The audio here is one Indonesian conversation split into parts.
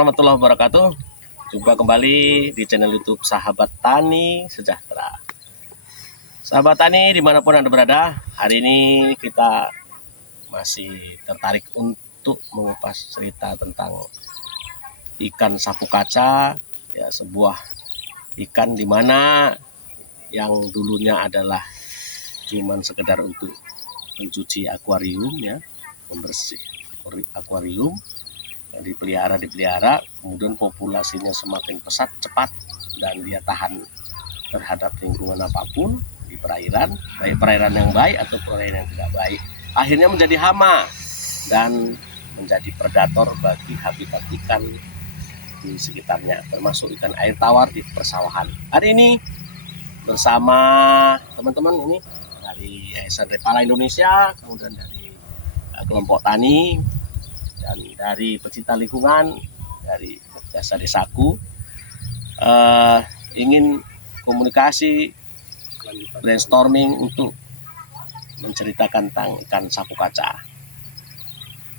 warahmatullahi wabarakatuh. Jumpa kembali di channel YouTube Sahabat Tani Sejahtera. Sahabat Tani dimanapun Anda berada, hari ini kita masih tertarik untuk mengupas cerita tentang ikan sapu kaca, ya sebuah ikan di mana yang dulunya adalah cuman sekedar untuk mencuci akuarium, ya, membersih akuarium, yang dipelihara, kemudian populasinya semakin pesat, cepat, dan dia tahan terhadap lingkungan apapun di perairan, baik perairan yang baik atau perairan yang tidak baik. Akhirnya menjadi hama dan menjadi predator bagi habitat ikan di sekitarnya, termasuk ikan air tawar di persawahan. Hari ini bersama teman-teman ini dari Yayasan Repala Indonesia, kemudian dari kelompok tani, dan dari pecinta lingkungan, dari Jasa Desaku, ingin komunikasi, brainstorming untuk menceritakan tentang ikan sapu kaca.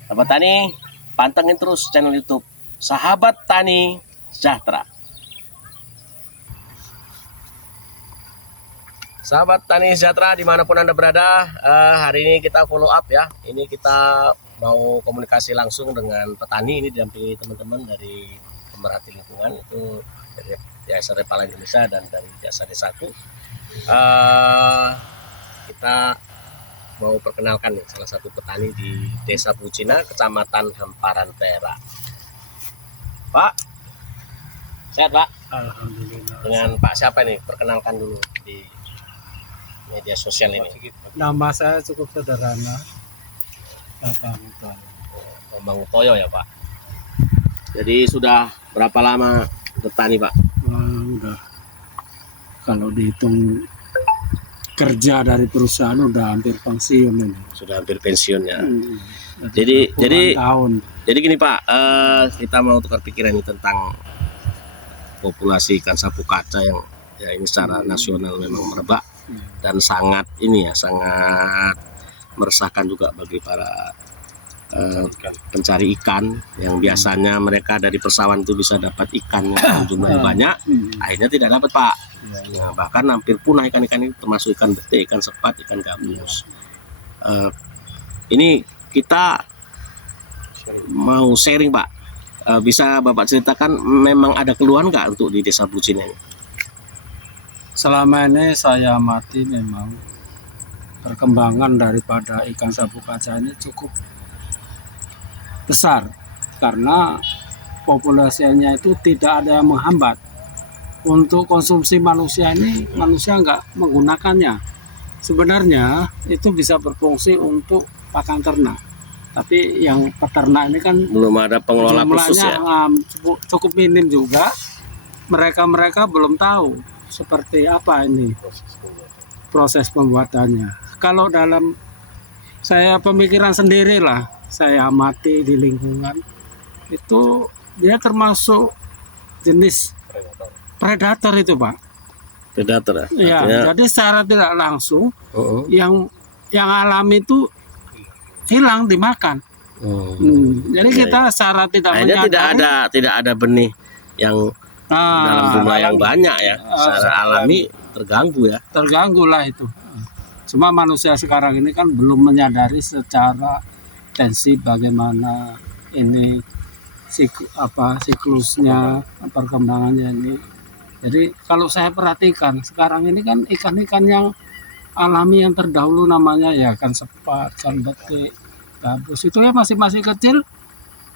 Sahabat Tani, pantengin terus channel YouTube Sahabat Tani Sejahtera. Sahabat Tani Sejahtera dimanapun Anda berada, hari ini kita follow up, ya. Ini kita mau komunikasi langsung dengan petani, ini didampingi teman-teman dari pemerhati lingkungan, itu dari Yayasan Repala Indonesia dan dari Jasa Desaku. Kita mau perkenalkan nih, salah satu petani di Desa Bucina, Kecamatan Hamparan Perak. Pak, sehat Pak? Alhamdulillah. Dengan Pak siapa nih? Perkenalkan dulu di media sosial ini. Nama saya cukup sederhana, Bambang Utoyo. Bambang Utoyo ya Pak. Jadi sudah berapa lama bertani Pak? Wah, udah kalau dihitung kerja dari perusahaan udah hampir pensiun ini. Sudah hampir pensiun ya. Jadi tahun. Jadi gini Pak, kita mau tukar pikiran ini tentang populasi ikan sapu kaca yang ya ini secara nasional memang merebak dan sangat ini ya, sangat meresahkan juga bagi para pencari ikan yang biasanya mereka dari persawahan itu bisa dapat ikan yang jumlahnya banyak, akhirnya tidak dapat Pak. Nah, bahkan hampir punah ikan-ikan ini, termasuk ikan betik, ikan sepat, ikan gabus. Ini kita mau sharing Pak, bisa Bapak ceritakan memang ada keluhan nggak untuk di Desa Bucina ini? Selama ini saya amati memang perkembangan daripada ikan sapu kaca ini cukup besar karena populasinya itu tidak ada yang menghambat. Untuk konsumsi manusia ini, manusia nggak menggunakannya. Sebenarnya itu bisa berfungsi untuk pakan ternak, tapi yang peternak ini kan Belum ada pengelola khusus ya? Cukup minim juga. Mereka belum tahu seperti apa ini proses pembuatannya. Kalau dalam saya pemikiran sendiri lah, saya amati di lingkungan itu dia termasuk jenis predator itu Pak. Predator Ya, jadi secara tidak langsung yang alami itu hilang dimakan. Jadi kita secara tidak akhirnya menyadari, tidak ada benih yang dalam jumlah yang banyak ya, secara alami terganggu ya. terganggu lah itu. Cuma manusia sekarang ini kan belum menyadari secara intensif bagaimana ini siklusnya, perkembangannya ini. Jadi kalau saya perhatikan sekarang ini kan ikan-ikan yang alami yang terdahulu namanya ya kan sepat, ikan betik, gabus itu ya masih kecil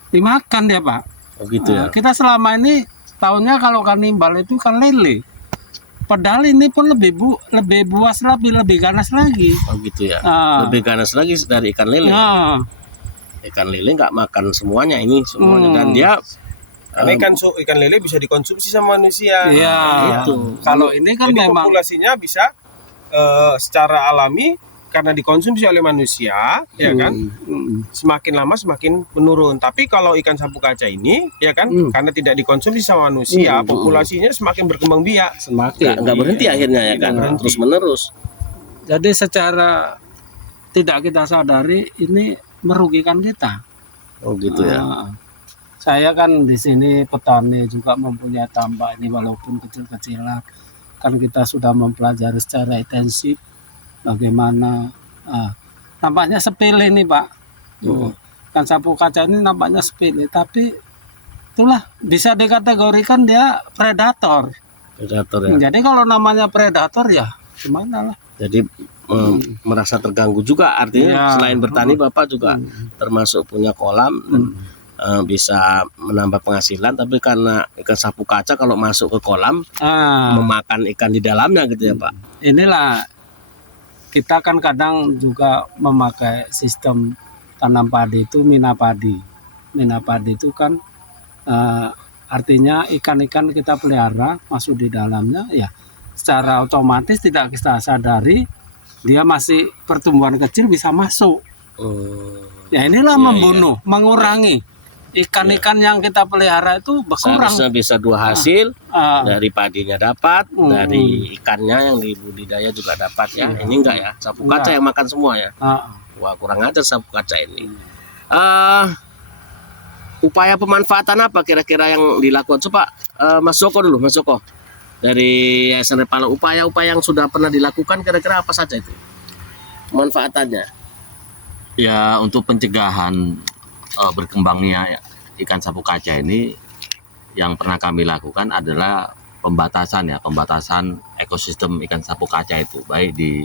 dimakan ya Pak. Oh gitu ya. Kita selama ini tahunnya kalau kanibal itu kan lele. Padahal ini pun lebih buas, lebih ganas lagi. Oh gitu ya. Lebih ganas lagi dari ikan lele. Ikan lele nggak makan semuanya ini semuanya, dan dia karena ikan lele bisa dikonsumsi sama manusia. Iya. Gitu. Kalau ini kan jadi memang populasinya bisa secara alami karena dikonsumsi oleh manusia, ya kan, semakin lama semakin menurun. Tapi kalau ikan sapu kaca ini, ya kan, karena tidak dikonsumsi sama manusia, populasinya semakin berkembang biak. semakin nggak berhenti akhirnya ya kan, terus menerus. Jadi secara tidak kita sadari ini merugikan kita. Oh gitu ya. saya kan di sini petani juga mempunyai tambak ini walaupun kecil-kecilan. Kan kita sudah mempelajari secara intensif bagaimana nampaknya sepele nih Pak. Tuh, ikan sapu kaca ini nampaknya sepele tapi itulah bisa dikategorikan dia predator. Predator ya. Jadi kalau namanya predator ya gimana lah. Jadi merasa terganggu juga artinya Ya. selain bertani Bapak juga termasuk punya kolam dan bisa menambah penghasilan, tapi karena ikan sapu kaca kalau masuk ke kolam memakan ikan di dalamnya gitu ya Pak. Inilah kita kan kadang juga memakai sistem tanam padi itu mina padi. Mina padi itu kan artinya ikan-ikan kita pelihara masuk di dalamnya ya secara otomatis tidak kita sadari dia masih pertumbuhan kecil bisa masuk. Ya inilah membunuh, mengurangi ikan-ikan yang kita pelihara itu berkurang. Seharusnya bisa dua hasil, dari padinya dapat, dari ikannya yang di budidaya juga dapat ya. Ini enggak ya, sapu kaca yang makan semua ya. Wah kurang ajar sapu kaca ini. Upaya pemanfaatan apa kira-kira yang dilakukan? Coba Mas Joko dulu, Mas Joko. Dari Yayasan Repala, upaya-upaya yang sudah pernah dilakukan kira-kira apa saja itu? Pemanfaatannya. Ya untuk pencegahan berkembangnya ikan sapu kaca ini yang pernah kami lakukan adalah pembatasan ekosistem ikan sapu kaca itu baik di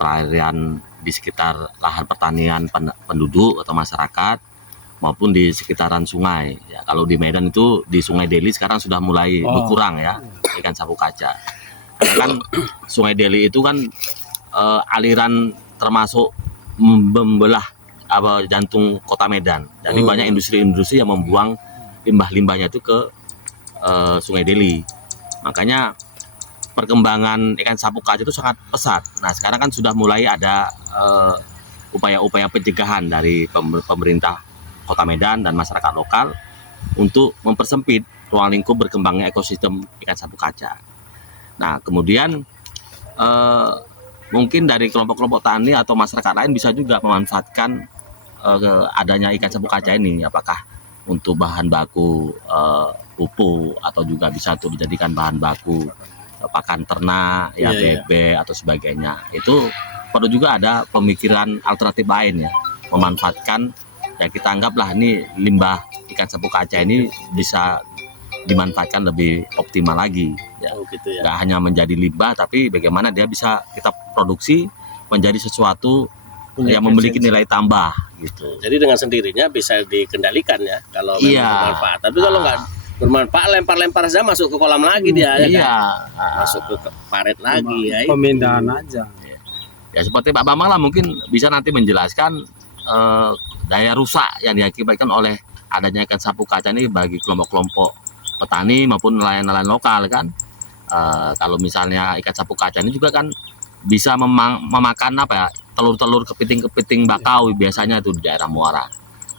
perairan di sekitar lahan pertanian penduduk atau masyarakat maupun di sekitaran sungai. Ya, kalau di Medan itu di Sungai Deli sekarang sudah mulai berkurang ya ikan sapu kaca. Karena kan Sungai Deli itu kan aliran termasuk membelah jantung kota Medan. Jadi banyak industri-industri yang membuang limbah-limbahnya itu ke Sungai Deli. Makanya perkembangan ikan sapu kaca itu sangat pesat. Nah sekarang kan sudah mulai ada upaya-upaya pencegahan dari pemerintah Kota Medan dan masyarakat lokal untuk mempersempit ruang lingkup berkembangnya ekosistem ikan sapu kaca. Nah kemudian mungkin dari kelompok-kelompok tani atau masyarakat lain bisa juga memanfaatkan adanya ikan sapu kaca ini, apakah untuk bahan baku pupuk atau juga bisa untuk dijadikan bahan baku pakan ternak, ya bebek atau sebagainya. Itu perlu juga ada pemikiran alternatif lain ya, memanfaatkan ya kita anggaplah ini limbah ikan sapu kaca ini bisa dimanfaatkan lebih optimal lagi ya. Gitu ya. Nggak hanya menjadi limbah tapi bagaimana dia bisa kita produksi menjadi sesuatu yang memiliki nilai tambah gitu. Jadi dengan sendirinya bisa dikendalikan ya kalau memang bermanfaat. Tapi kalau nggak bermanfaat lempar-lempar saja masuk ke kolam lagi dia ya kan? Masuk ke paret lagi ya. Pemindahan aja. Ya seperti Pak Bambang lah mungkin bisa nanti menjelaskan daya rusak yang diakibatkan oleh adanya ikan sapu kaca ini bagi kelompok-kelompok petani maupun nelayan-nelayan lokal kan. Kalau misalnya ikan sapu kaca ini juga kan bisa memakan apa ya, telur-telur kepiting-kepiting bakau biasanya itu di daerah muara.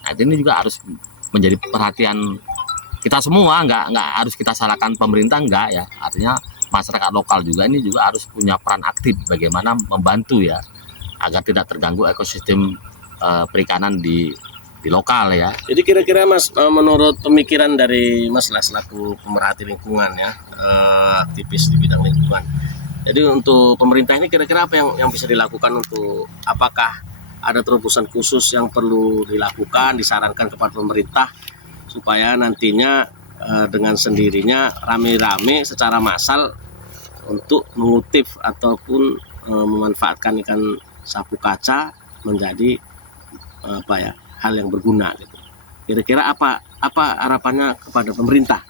Nah ini juga harus menjadi perhatian kita semua, nggak harus kita salahkan pemerintah, enggak ya. Artinya masyarakat lokal juga ini juga harus punya peran aktif bagaimana membantu ya agar tidak terganggu ekosistem perikanan di lokal ya. Jadi kira-kira Mas, menurut pemikiran dari Mas lah selaku pemerhati lingkungan ya, aktivis di bidang lingkungan. Jadi untuk pemerintah ini kira-kira apa yang bisa dilakukan untuk, apakah ada terobosan khusus yang perlu dilakukan, disarankan kepada pemerintah supaya nantinya dengan sendirinya rame-rame secara massal untuk mengutip ataupun memanfaatkan ikan sapu kaca menjadi apa ya, hal yang berguna gitu. Kira-kira apa harapannya kepada pemerintah?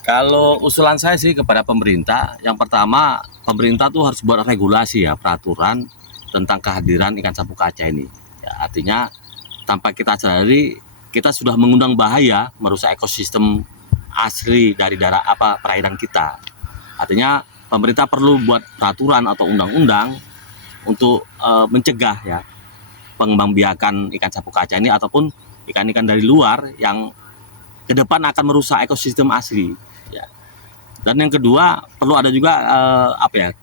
Kalau usulan saya sih kepada pemerintah, yang pertama pemerintah tuh harus buat regulasi ya, peraturan tentang kehadiran ikan sapu kaca ini. Ya, artinya tanpa kita sadari kita sudah mengundang bahaya merusak ekosistem asli dari daerah perairan kita. Artinya pemerintah perlu buat peraturan atau undang-undang untuk mencegah ya pengembangbiakan ikan sapu kaca ini ataupun ikan-ikan dari luar yang ke depan akan merusak ekosistem asli ya. Dan yang kedua perlu ada juga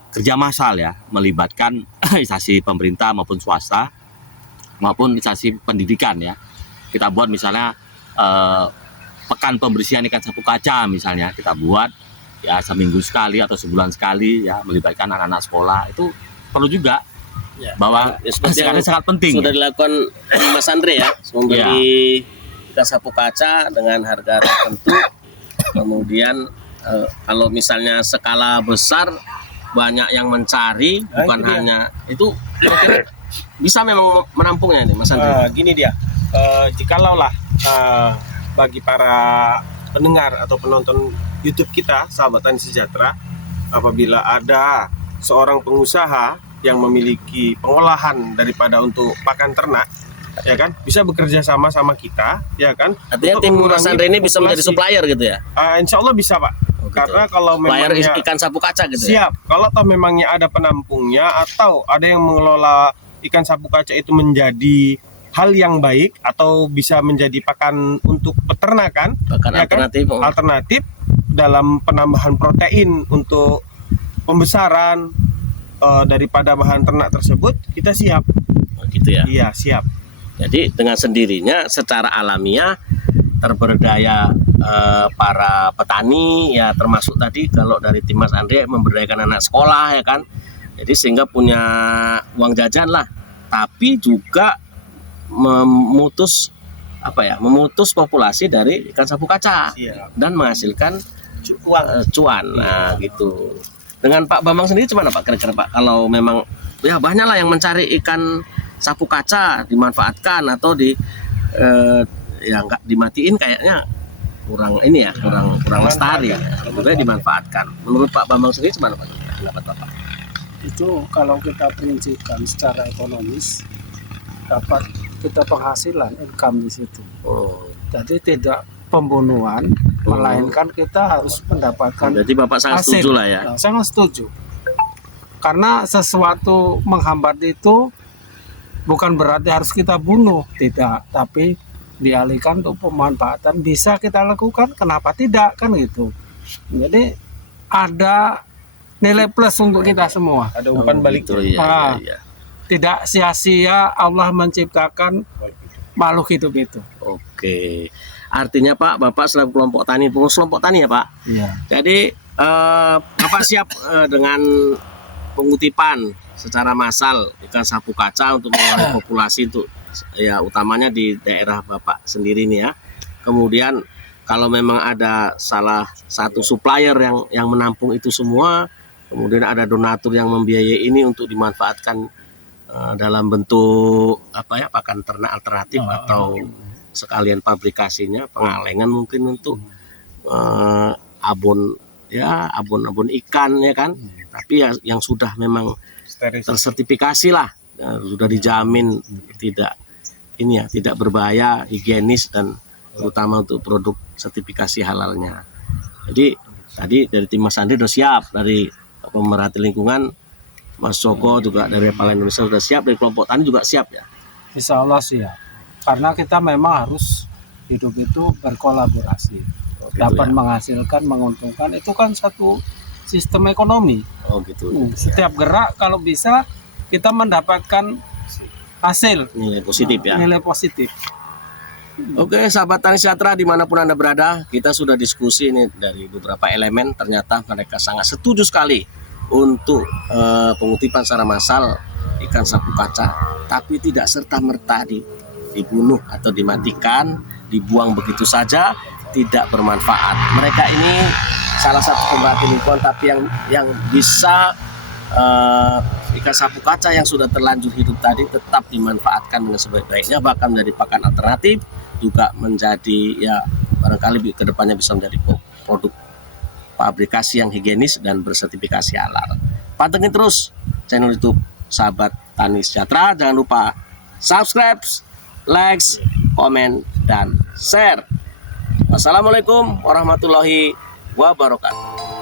kerja massal ya, melibatkan instansi pemerintah maupun swasta maupun instansi pendidikan ya. Kita buat misalnya pekan pembersihan ikan sapu kaca misalnya kita buat ya seminggu sekali atau sebulan sekali ya, melibatkan anak-anak sekolah, itu perlu juga Ya, bahwa ya, seperti yang sangat penting sudah ya. dilakukan Mas Andre ya, membeli ikan sapu kaca dengan harga tertentu. Kemudian kalau misalnya skala besar banyak yang mencari, bukan itu dia. hanya itu, kira-kira bisa memang menampungnya nih Mas Andre. Gini dia, jikalau lah bagi para pendengar atau penonton YouTube kita, Sahabat Tani Sejahtera, apabila ada seorang pengusaha yang memiliki pengolahan daripada untuk pakan ternak, ya kan, bisa bekerja sama kita, ya kan. Artinya untuk tim Mas mengurangi Andre ini bisa menjadi populasi. supplier gitu ya? Insya Allah bisa, Pak. Oh, gitu. Karena kalau Supplier memangnya ikan sapu kaca gitu ya? siap, kalau toh memangnya ada penampungnya atau ada yang mengelola ikan sapu kaca itu menjadi hal yang baik atau bisa menjadi pakan untuk peternakan, Bahkan ya kan? alternatif. Alternatif dalam penambahan protein untuk pembesaran daripada bahan ternak tersebut, kita siap. Oh, gitu ya. Iya, siap. Jadi dengan sendirinya secara alamiah terberdaya para petani ya, termasuk tadi kalau dari tim Mas Andre memberdayakan anak sekolah ya kan. Jadi sehingga punya uang jajan lah, tapi juga memutus populasi dari ikan sapu kaca Siap. dan menghasilkan cuan. Nah, gitu. Dengan Pak Bambang sendiri gimana Pak, kira-kira Pak, kalau memang ya banyak lah yang mencari ikan sapu kaca dimanfaatkan atau ya nggak dimatiin, kayaknya kurang ini ya, kurang lestari, lebih baik dimanfaatkan. Menurut Pak Bambang sendiri gimana Pak, pendapat Bapak? Itu kalau kita prinsipkan secara ekonomis dapat kita penghasilan, income di situ. Oh, Jadi tidak pembunuhan, melainkan kita harus mendapatkan jadi Bapak sangat hasil. setuju lah ya. Nah, sangat setuju. Karena sesuatu menghambat itu bukan berarti harus kita bunuh, tidak, tapi dialihkan untuk pemanfaatan bisa kita lakukan, kenapa tidak, kan gitu. Jadi ada nilai plus untuk kita semua. Ada umpan balik. Gitu, iya, iya. Tidak sia-sia Allah menciptakan makhluk hidup itu. Oke. Artinya Pak, Bapak selaku kelompok tani, pengurus kelompok tani ya Pak. Iya. Jadi Bapak siap dengan pengutipan secara massal ikan sapu kaca untuk mengurangi populasi untuk ya utamanya di daerah Bapak sendiri nih ya. Kemudian kalau memang ada salah satu supplier yang menampung itu semua, kemudian ada donatur yang membiayai ini untuk dimanfaatkan dalam bentuk pakan ternak alternatif atau sekalian pabrikasinya, pengalengan mungkin untuk abon ikan ya kan. Tapi ya yang sudah memang tersertifikasi lah, sudah dijamin tidak berbahaya, higienis, dan terutama untuk produk sertifikasi halalnya. Jadi tadi dari tim Mas Andi sudah siap, dari pemerhati lingkungan Mas Joko juga dari Palang Indonesia sudah siap, dari kelompok tani juga siap ya. Insya Allah siap. Karena kita memang harus hidup itu berkolaborasi, dapat menghasilkan, menguntungkan, itu kan satu sistem ekonomi. Oh gitu. Setiap gerak kalau bisa kita mendapatkan hasil, Nilai positif ya. nilai positif. Oke, sahabat Tani Sejahtera dimanapun Anda berada, kita sudah diskusi ini dari beberapa elemen. Ternyata mereka sangat setuju sekali untuk pengutipan secara massal ikan sapu kaca, tapi tidak serta-merta dibunuh atau dimatikan, dibuang begitu saja, tidak bermanfaat. Mereka ini salah satu pemerhati lingkungan, tapi yang bisa ikan sapu kaca yang sudah terlanjur hidup tadi tetap dimanfaatkan dengan sebaik-baiknya, bahkan menjadi pakan alternatif, juga menjadi ya barangkali kedepannya bisa menjadi produk pabrikasi yang higienis dan bersertifikasi halal. Pantengin terus channel YouTube Sahabat Tani Sejahtera, jangan lupa subscribe, like, komen, dan share. Wassalamualaikum warahmatullahi wabarakatuh.